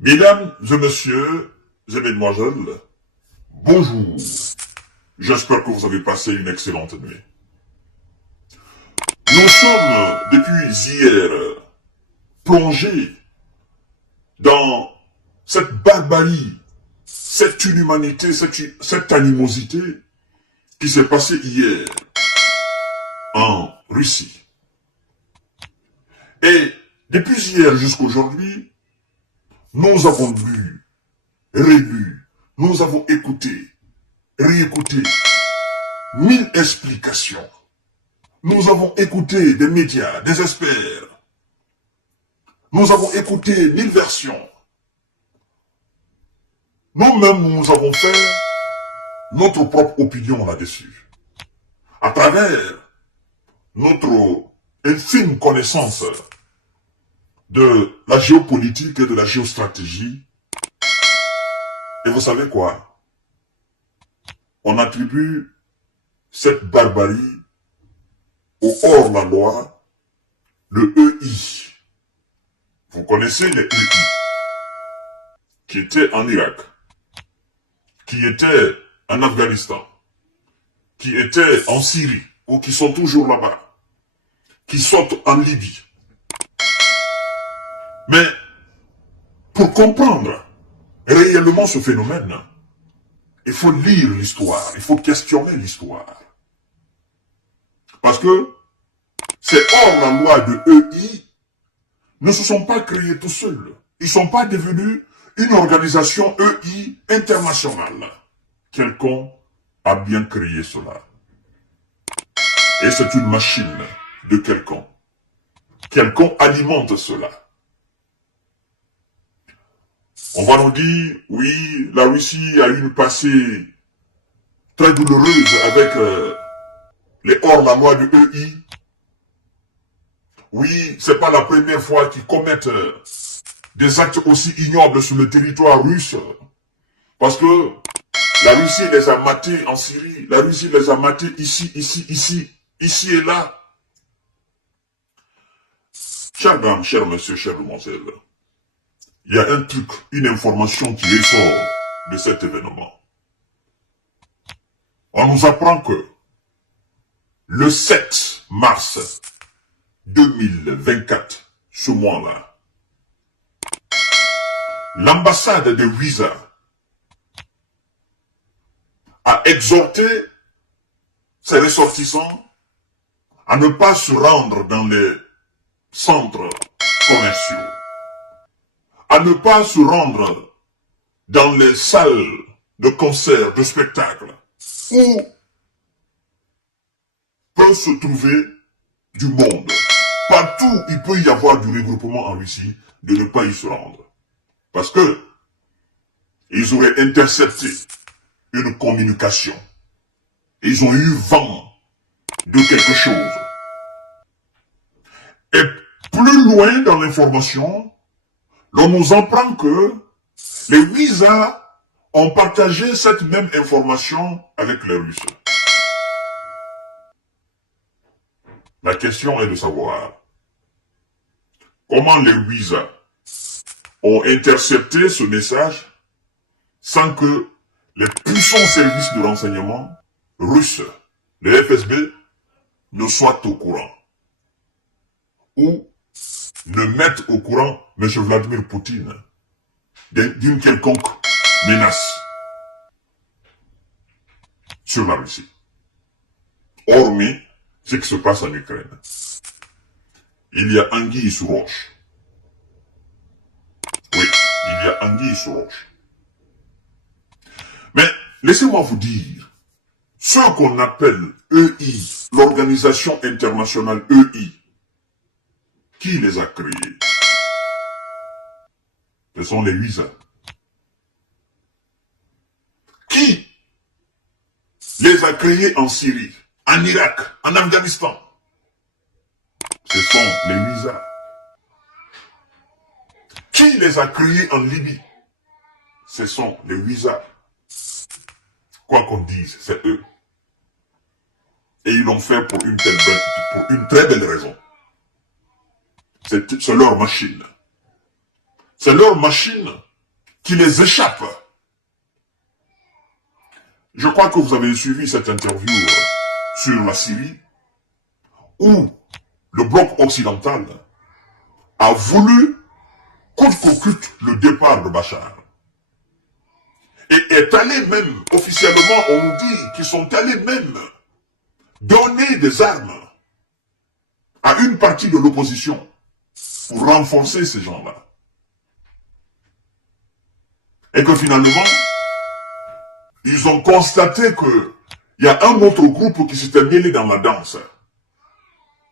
Mesdames et messieurs et mesdemoiselles, bonjour. J'espère que vous avez passé une excellente nuit. Nous sommes depuis hier plongés dans cette barbarie, cette inhumanité, cette animosité qui s'est passée hier en Russie. Et depuis hier jusqu'à aujourd'hui, nous avons lu, relu, nous avons écouté, réécouté 1000 explications. Nous avons écouté des médias, des experts. Nous avons écouté 1000 versions. Nous-mêmes, nous avons fait notre propre opinion là-dessus. À travers notre infime connaissance de la géopolitique et de la géostratégie. Et vous savez quoi? On attribue cette barbarie au hors-la-loi, le EI. Vous connaissez les EI, qui étaient en Irak, qui étaient en Afghanistan, qui étaient en Syrie, ou qui sont toujours là-bas, qui sont en Libye. Mais, pour comprendre réellement ce phénomène, il faut lire l'histoire, il faut questionner l'histoire. Parce que ces hors-la-loi de EI ne se sont pas créés tout seuls. Ils ne sont pas devenus une organisation EI internationale. Quelqu'un a bien créé cela. Et c'est une machine de quelqu'un. Quelqu'un alimente cela. On va nous dire, oui, la Russie a eu une passée très douloureuse avec les hors-la-loi de EI. Oui, c'est pas la première fois qu'ils commettent des actes aussi ignobles sur le territoire russe. Parce que la Russie les a matés en Syrie, la Russie les a matés ici et là. Chers dames, chers messieurs, chers demoiselles, il y a un truc, une information qui ressort de cet événement. On nous apprend que le 7 mars 2024, ce mois-là, l'ambassade de Visa a exhorté ses ressortissants à ne pas se rendre dans les centres commerciaux, à ne pas se rendre dans les salles de concert, de spectacle, où peut se trouver du monde. Partout, il peut y avoir du regroupement en Russie, de ne pas y se rendre. Parce que ils auraient intercepté une communication. Ils ont eu vent de quelque chose. Et plus loin dans l'information, l'on nous apprend que les visas ont partagé cette même information avec les Russes. La question est de savoir comment les visas ont intercepté ce message sans que les puissants services de renseignement russes, les FSB, ne soient au courant. Ou ne mettent au courant M. Vladimir Poutine d'une quelconque menace sur la Russie. Hormis ce qui se passe en Ukraine. Il y a anguille sous roche. Oui, il y a anguille sous roche. Mais laissez-moi vous dire, ce qu'on appelle EI, l'organisation internationale EI, qui les a créés? Ce sont les visas. Qui les a créés en Syrie, en Irak, en Afghanistan? Ce sont les visas. Qui les a créés en Libye? Ce sont les visas. Quoi qu'on dise, c'est eux. Et ils l'ont fait pour une très belle raison. C'est leur machine. C'est leur machine qui les échappe. Je crois que vous avez suivi cette interview sur la Syrie, où le bloc occidental a voulu coûte que coûte le départ de Bachar. Et est allé même, officiellement, on nous dit qu'ils sont allés même donner des armes à une partie de l'opposition pour renforcer ces gens-là. Et que finalement, ils ont constaté qu'il y a un autre groupe qui s'était mêlé dans la danse.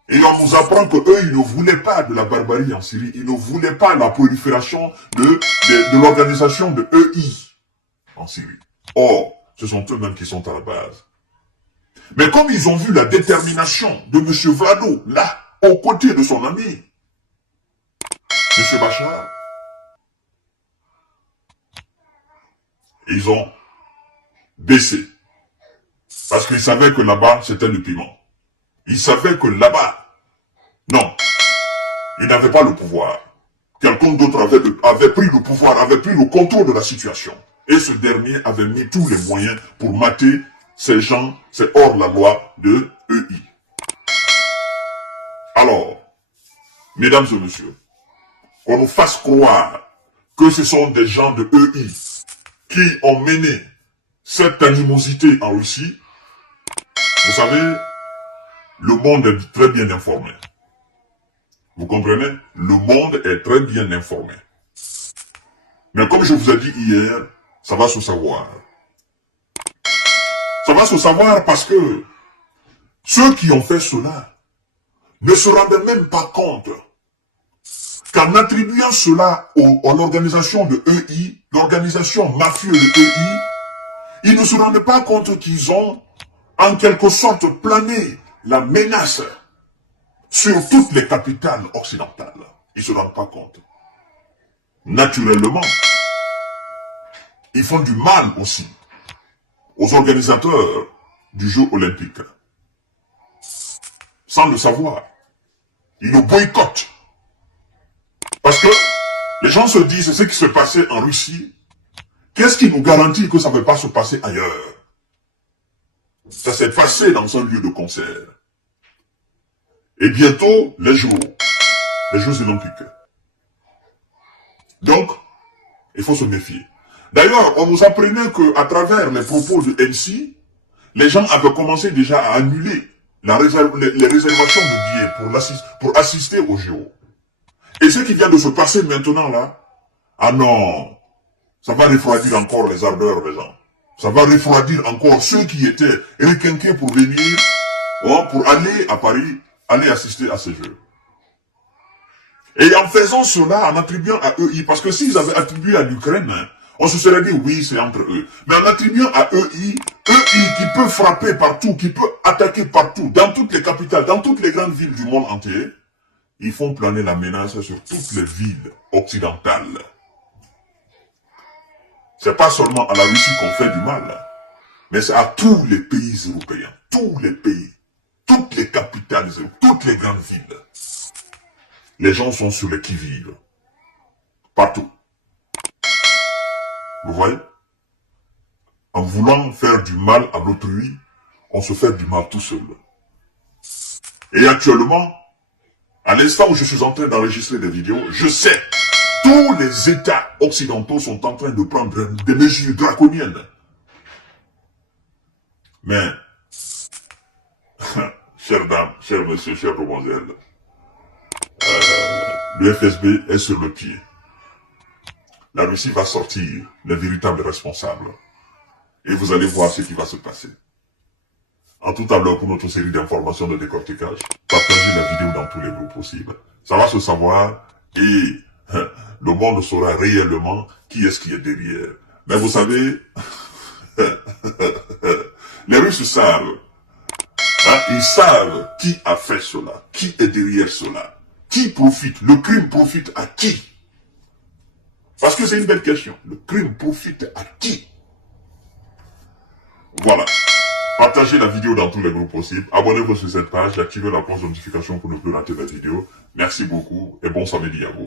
Et on nous apprend qu'eux, ils ne voulaient pas de la barbarie en Syrie, ils ne voulaient pas la prolifération de l'organisation de EI en Syrie. Or, ce sont eux-mêmes qui sont à la base. Mais comme ils ont vu la détermination de M. Vlado, là, aux côtés de son ami, M. Bachar, ils ont baissé. Parce qu'ils savaient que là-bas, c'était le piment. Ils savaient que là-bas, non, ils n'avaient pas le pouvoir. Quelqu'un d'autre avait pris le pouvoir, avait pris le contrôle de la situation. Et ce dernier avait mis tous les moyens pour mater ces gens, c'est hors la loi de EI. Alors, mesdames et messieurs, qu'on nous fasse croire que ce sont des gens de EI qui ont mené cette animosité en Russie, vous savez, le monde est très bien informé. Vous comprenez? Le monde est très bien informé. Mais comme je vous ai dit hier, ça va se savoir. Ça va se savoir parce que ceux qui ont fait cela ne se rendaient même pas compte qu'en attribuant cela à l'organisation de EI, l'organisation mafieuse de EI, ils ne se rendaient pas compte qu'ils ont en quelque sorte plané la menace sur toutes les capitales occidentales. Ils ne se rendent pas compte. Naturellement, ils font du mal aussi aux organisateurs du jeu olympique. Sans le savoir. Ils le boycottent. Parce que les gens se disent, c'est ce qui se passait en Russie. Qu'est-ce qui nous garantit que ça ne va pas se passer ailleurs? Ça s'est passé dans un lieu de concert. Et bientôt, les Jeux olympiques. Donc, il faut se méfier. D'ailleurs, on nous apprenait qu'à travers les propos de MC, les gens avaient commencé déjà à annuler les réservations de billets pour assister aux Jeux. Et ce qui vient de se passer maintenant là, ah non, ça va refroidir encore les ardeurs des gens. Ça va refroidir encore ceux qui étaient requinqués pour venir, pour aller à Paris, aller assister à ces Jeux. Et en faisant cela, en attribuant à EI, parce que s'ils avaient attribué à l'Ukraine, on se serait dit oui, c'est entre eux. Mais en attribuant à EI qui peut frapper partout, qui peut attaquer partout, dans toutes les capitales, dans toutes les grandes villes du monde entier, ils font planer la menace sur toutes les villes occidentales. C'est pas seulement à la Russie qu'on fait du mal, mais c'est à tous les pays européens, tous les pays, toutes les capitales, toutes les grandes villes. Les gens sont sur les qui-vive. Partout. Vous voyez? En voulant faire du mal à l'autrui, on se fait du mal tout seul. Et actuellement, à l'instant où je suis en train d'enregistrer des vidéos, je sais, tous les États occidentaux sont en train de prendre des mesures draconiennes. Mais, chères dames, chers messieurs, chères demoiselles, le FSB est sur le pied. La Russie va sortir les véritables responsables. Et vous allez voir ce qui va se passer. En tout à l'heure, pour notre série d'informations de décortiquage, partagez la vidéo dans tous les groupes possibles. Ça va se savoir et le monde saura réellement qui est-ce qui est derrière. Mais vous savez, les Russes savent. Ils savent qui a fait cela, qui est derrière cela, qui profite. Le crime profite à qui? Parce que c'est une belle question. Le crime profite à qui? Voilà. Partagez la vidéo dans tous les groupes possibles. Abonnez-vous sur cette page et activez la cloche de notification pour ne plus rater mes vidéos. Merci beaucoup et bon samedi à vous.